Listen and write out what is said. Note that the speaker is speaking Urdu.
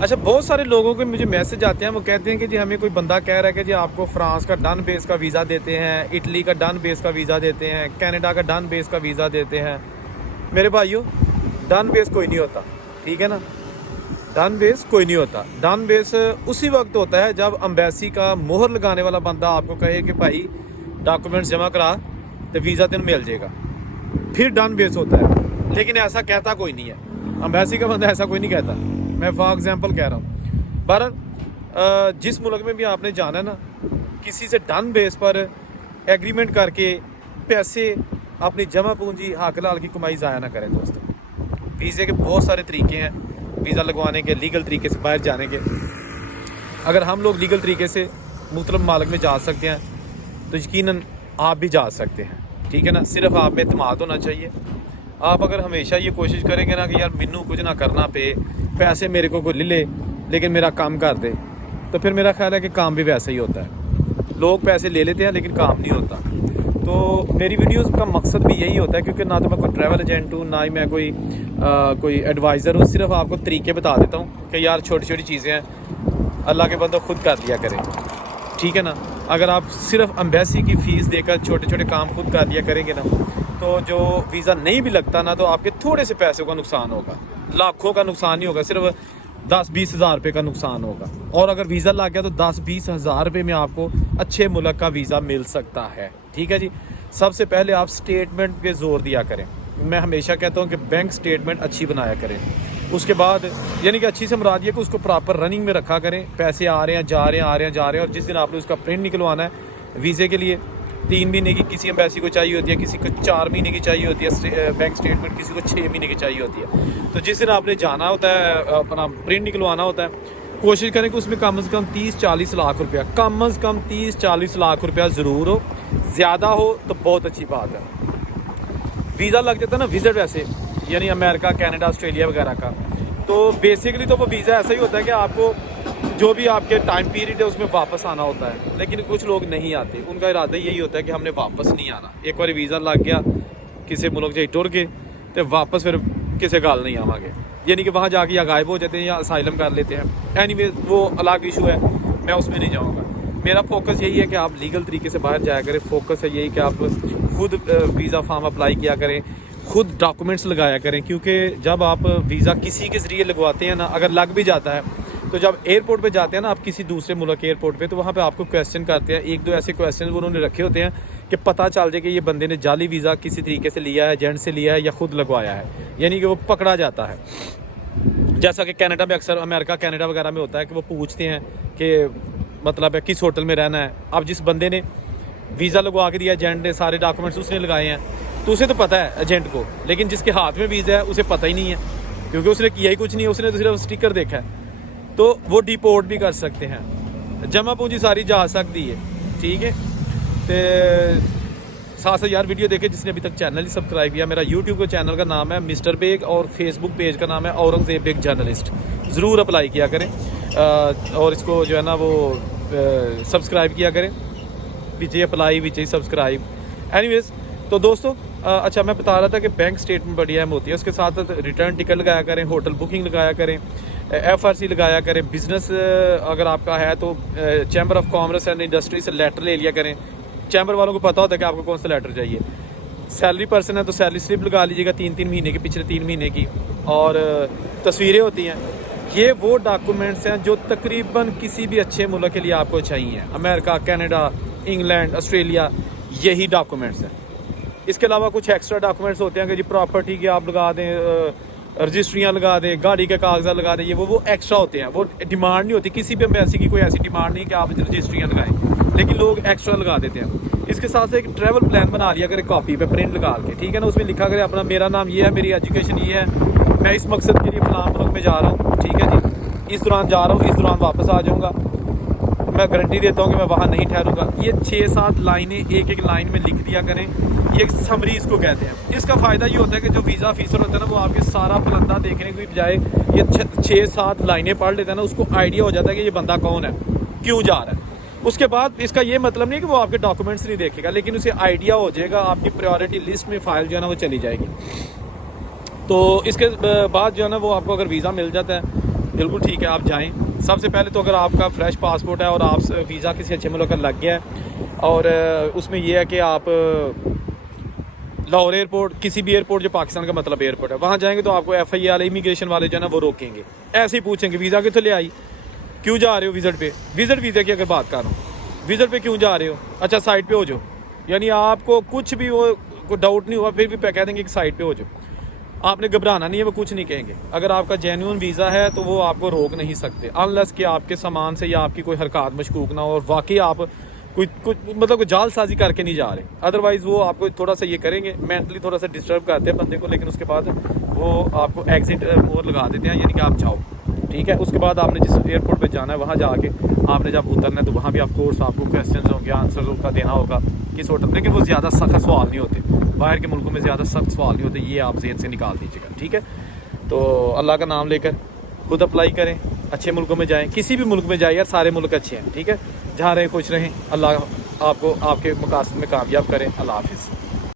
اچھا بہت سارے لوگوں کے مجھے میسج آتے ہیں, وہ کہتے ہیں کہ جی ہمیں کوئی بندہ کہہ رہا ہے کہ جی آپ کو فرانس کا ڈن بیس کا ویزا دیتے ہیں, اٹلی کا ڈن بیس کا ویزا دیتے ہیں, کینیڈا کا ڈن بیس کا ویزا دیتے ہیں. میرے بھائیو ڈن بیس کوئی نہیں ہوتا, ٹھیک ہے نا, ڈن بیس کوئی نہیں ہوتا. ڈن بیس اسی وقت ہوتا ہے جب امبیسی کا مہر لگانے والا بندہ آپ کو کہے کہ بھائی ڈاکومنٹس جمع کرا تو ویزا تین مل جائے گا, پھر ڈن بیس ہوتا ہے. لیکن ایسا کہتا کوئی نہیں ہے, امبیسی کا بندہ ایسا کوئی نہیں کہتا. میں فار ایگزامپل کہہ رہا ہوں. بہرحال جس ملک میں بھی آپ نے جانا ہے نا, کسی سے ڈن بیس پر ایگریمنٹ کر کے پیسے اپنی جمع پونجی حق لال کی کمائی ضائع نہ کریں دوستوں. ویزے کے بہت سارے طریقے ہیں ویزا لگوانے کے, لیگل طریقے سے باہر جانے کے. اگر ہم لوگ لیگل طریقے سے مختلف ممالک میں جا سکتے ہیں تو یقیناً آپ بھی جا سکتے ہیں, ٹھیک ہے نا. صرف آپ میں اعتماد ہونا چاہیے. آپ اگر ہمیشہ یہ کوشش کریں گے نا کہ یار مینوں کچھ نہ کرنا پے, پیسے میرے کو کوئی لے لے لیکن میرا کام کر دے, تو پھر میرا خیال ہے کہ کام بھی ویسا ہی ہوتا ہے. لوگ پیسے لے لیتے ہیں لیکن کام نہیں ہوتا. تو میری ویڈیوز کا مقصد بھی یہی ہوتا ہے, کیونکہ نہ تو میں کوئی ٹریول ایجنٹ ہوں, نہ ہی میں کوئی ایڈوائزر ہوں. صرف آپ کو طریقے بتا دیتا ہوں کہ یار چھوٹی چھوٹی چیزیں ہیں, اللہ کے بندہ خود کر لیا کریں, ٹھیک ہے نا. اگر آپ صرف امبیسی کی فیس دے کر چھوٹے چھوٹے کام خود کر لیا کریں گے نا, تو جو ویزا نہیں بھی لگتا نا, تو آپ کے تھوڑے سے پیسوں کا نقصان ہوگا, لاکھوں کا نقصان نہیں ہوگا, صرف 10-20 ہزار روپے کا نقصان ہوگا. اور اگر ویزا لگ گیا تو 10-20 ہزار روپے میں آپ کو اچھے ملک کا ویزا مل سکتا ہے, ٹھیک ہے جی. سب سے پہلے آپ سٹیٹمنٹ پہ زور دیا کریں. میں ہمیشہ کہتا ہوں کہ بینک سٹیٹمنٹ اچھی بنایا کریں. اس کے بعد یعنی کہ اچھی سے مراد یہ کہ اس کو پراپر رننگ میں رکھا کریں. پیسے آ رہے ہیں جا رہے ہیں, آ رہے ہیں جا رہے ہیں. اور جس دن آپ نے اس کا پرنٹ نکلوانا ہے ویزے کے لیے, 3 مہینے کی کسی امبیسی کو چاہیے ہوتی ہے, کسی کو 4 مہینے کی چاہیے ہوتی ہے بینک سٹیٹمنٹ, کسی کو 6 مہینے کی چاہیے ہوتی ہے. تو جس دن آپ نے جانا ہوتا ہے اپنا پرنٹ نکلوانا ہوتا ہے, کوشش کریں کہ اس میں کم از کم 30-40 لاکھ روپیہ, کم از کم 30-40 لاکھ روپیہ ضرور ہو. زیادہ ہو تو بہت اچھی بات ہے. ویزا لگ جاتا ہے نا وزٹ ویسے, یعنی امریکہ, کینیڈا, آسٹریلیا وغیرہ کا, تو بیسکلی تو وہ ویزا ایسا ہی ہوتا ہے کہ آپ کو جو بھی آپ کے ٹائم پیریڈ ہے اس میں واپس آنا ہوتا ہے. لیکن کچھ لوگ نہیں آتے, ان کا ارادہ یہی ہوتا ہے کہ ہم نے واپس نہیں آنا. ایک بار ویزا لگ گیا کسی ملک جائی ٹر کے تو واپس پھر کسی گال نہیں آواں گے, یعنی کہ وہاں جا کے یا غائب ہو جاتے ہیں یا اسائلم کر لیتے ہیں. اینی ویز وہ الگ ایشو ہے, میں اس میں نہیں جاؤں گا. میرا فوکس یہی ہے کہ آپ لیگل طریقے سے باہر جایا کریں. فوکس ہے یہی کہ آپ خود ویزا فارم اپلائی کیا کریں, خود ڈاکومنٹس لگایا کریں. کیونکہ جب آپ ویزا کسی کے ذریعے لگواتے ہیں نا, اگر لگ بھی جاتا ہے تو جب ایئرپورٹ پہ جاتے ہیں نا آپ کسی دوسرے ملک کے ایئرپورٹ پہ, تو وہاں پہ آپ کو کویشچن کرتے ہیں. 1-2 ایسے کویشچن انہوں نے رکھے ہوتے ہیں کہ پتہ چل جائے کہ یہ بندے نے جعلی ویزا کسی طریقے سے لیا ہے, ایجنٹ سے لیا ہے یا خود لگوایا ہے, یعنی کہ وہ پکڑا جاتا ہے. جیسا کہ کینیڈا میں اکثر, امریکہ کینیڈا وغیرہ میں ہوتا ہے کہ وہ پوچھتے ہیں کہ مطلب ہے کس ہوٹل میں رہنا ہے. اب جس بندے نے ویزا لگوا کے دیا, ایجنٹ نے سارے ڈاکومنٹس اس نے لگائے ہیں, تو اسے تو پتہ ہے ایجنٹ کو, لیکن جس کے ہاتھ میں ویزا ہے اسے پتہ ہی نہیں ہے, کیونکہ اس نے کیا ہی کچھ نہیں, اس نے تو صرف اسٹیکر دیکھا ہے. تو وہ ڈیپورٹ بھی کر سکتے ہیں. جمع پونجی ساری جا سکتی ہے, ٹھیک ہے. تو ساتھ یار ویڈیو دیکھے جس نے ابھی تک چینل ہی سبسکرائب کیا. میرا یوٹیوب کے چینل کا نام ہے مسٹر بیگ اور فیس بک پیج کا نام ہے اورنگزیب بیگ جرنلسٹ. ضرور اپلائی کیا کریں اور اس کو جو ہے نا وہ سبسکرائب کیا کریں. پیچھے اپلائی پیچھے سبسکرائب. اینی ویز تو دوستو, اچھا میں بتا رہا تھا کہ بینک سٹیٹمنٹ بڑی اہم ہوتی ہے. اس کے ساتھ ریٹرن ٹکٹ لگایا کریں, ہوٹل بکنگ لگایا کریں, FRC لگایا کریں. بزنس اگر آپ کا ہے تو chamber of commerce and industry سے لیٹر لے لیا کریں. چیمبر والوں کو پتہ ہوتا ہے کہ آپ کو کون سا لیٹر چاہیے. سیلری پرسن ہے تو سیلری سلپ لگا لیجیے گا 3 مہینے کی, پچھلے 3 مہینے کی. اور تصویریں ہوتی ہیں. یہ وہ ڈاکومنٹس ہیں جو تقریباً کسی بھی اچھے ملک کے لیے آپ کو چاہیے. امریکہ, کینیڈا, انگلینڈ, آسٹریلیا, یہی ڈاکومنٹس ہیں. اس کے علاوہ کچھ ایکسٹرا ڈاکومنٹس ہوتے ہیں کہ جی پراپرٹی کے آپ لگا دیں, رجسٹریاں لگا دیں, گاڑی کے کاغذات لگا دیں. یہ وہ ایکسٹرا ہوتے ہیں, وہ ڈیمانڈ نہیں ہوتی. کسی بھی ایمبیسی کی کوئی ایسی ڈیمانڈ نہیں کہ آپ رجسٹریاں لگائیں, لیکن لوگ ایکسٹرا لگا دیتے ہیں. اس کے ساتھ ایک ٹریول پلان بنا لیا کرے کاپی پہ پرنٹ لگا کے, ٹھیک ہے نا. اس میں لکھا کرے اپنا میرا نام یہ ہے, میری ایجوکیشن یہ ہے, میں اس مقصد کے لیے فلاں ملک میں جا رہا ہوں, ٹھیک ہے جی, اس دوران جا رہا ہوں, اس دوران واپس آ جاؤں گا, میں گارنٹی دیتا ہوں کہ میں وہاں نہیں ٹھہروں گا. یہ 6-7 لائنیں ایک لائن میں لکھ دیا کریں. یہ ایک سمری اس کو کہتے ہیں. اس کا فائدہ یہ ہوتا ہے کہ جو ویزا آفیسر ہوتا ہے نا, وہ آپ کے سارا پلندہ دیکھنے کی بجائے یہ 6-7 لائنیں پڑھ لیتا ہے نا, اس کو آئیڈیا ہو جاتا ہے کہ یہ بندہ کون ہے, کیوں جا رہا ہے. اس کے بعد اس کا یہ مطلب نہیں کہ وہ آپ کے ڈاکومنٹس نہیں دیکھے گا, لیکن اسے آئیڈیا ہو جائے گا, آپ کی پریورٹی لسٹ میں فائل جو ہے نا وہ چلی جائے گی. تو اس کے بعد جو ہے نا وہ آپ کو اگر ویزا مل جاتا ہے بالکل ٹھیک ہے، آپ جائیں. سب سے پہلے تو اگر آپ کا فریش پاسپورٹ ہے اور آپ ویزا کسی اچھے ملک کا لگ گیا ہے، اور اس میں یہ ہے کہ آپ لاہور ایئرپورٹ، کسی بھی ایئرپورٹ جو پاکستان کا مطلب ایئرپورٹ ہے، وہاں جائیں گے تو آپ کو ایف آئی والے امیگریشن والے جو ہے نا وہ روکیں گے. ایسے ہی پوچھیں گے ویزا کتنے لے آئی، کیوں جا رہے ہو وزٹ پہ، وزٹ ویزا کی اگر بات کر رہا ہوں، وزٹ پہ کیوں جا رہے ہو، اچھا سائٹ پہ ہو جاؤ. یعنی آپ کو کچھ بھی وہ کوئی ڈاؤٹ نہیں ہوا پھر بھی کہہ دیں گے کہ سائٹ پہ ہو جاؤ. آپ نے گھبرانا نہیں ہے، وہ کچھ نہیں کہیں گے. اگر آپ کا جینیون ویزا ہے تو وہ آپ کو روک نہیں سکتے انلیس کہ آپ کے سامان سے یا آپ کی کوئی حرکات مشکوک نہ ہو اور واقعی آپ کوئی مطلب کوئی جال سازی کر کے نہیں جا رہے. ادروائز وہ آپ کو تھوڑا سا یہ کریں گے، مینٹلی تھوڑا سا ڈسٹرب کرتے ہیں بندے کو، لیکن اس کے بعد وہ آپ کو ایگزٹ مور لگا دیتے ہیں، یعنی کہ آپ جاؤ. ٹھیک ہے، اس کے بعد آپ نے جس ایئرپورٹ پہ جانا ہے وہاں جا کے آپ نے جب اترنا ہے تو وہاں بھی آف کورس آپ کو کویسچنز ہوں گے، آنسر کا دینا ہوگا کس ہوٹل، لیکن وہ زیادہ سخت سوال نہیں ہوتے. باہر کے ملکوں میں زیادہ سخت سوال نہیں ہوتے، یہ آپ ذہن سے نکال دیجیے گا. ٹھیک ہے، تو اللہ کا نام لے کر خود اپلائی کریں، اچھے ملکوں میں جائیں. کسی بھی ملک میں جائیں یار، سارے ملک اچھے ہیں. ٹھیک ہے، جہاں رہیں خوش رہیں. اللہ آپ کو آپ کے مقاصد میں کامیاب کریں. اللہ حافظ.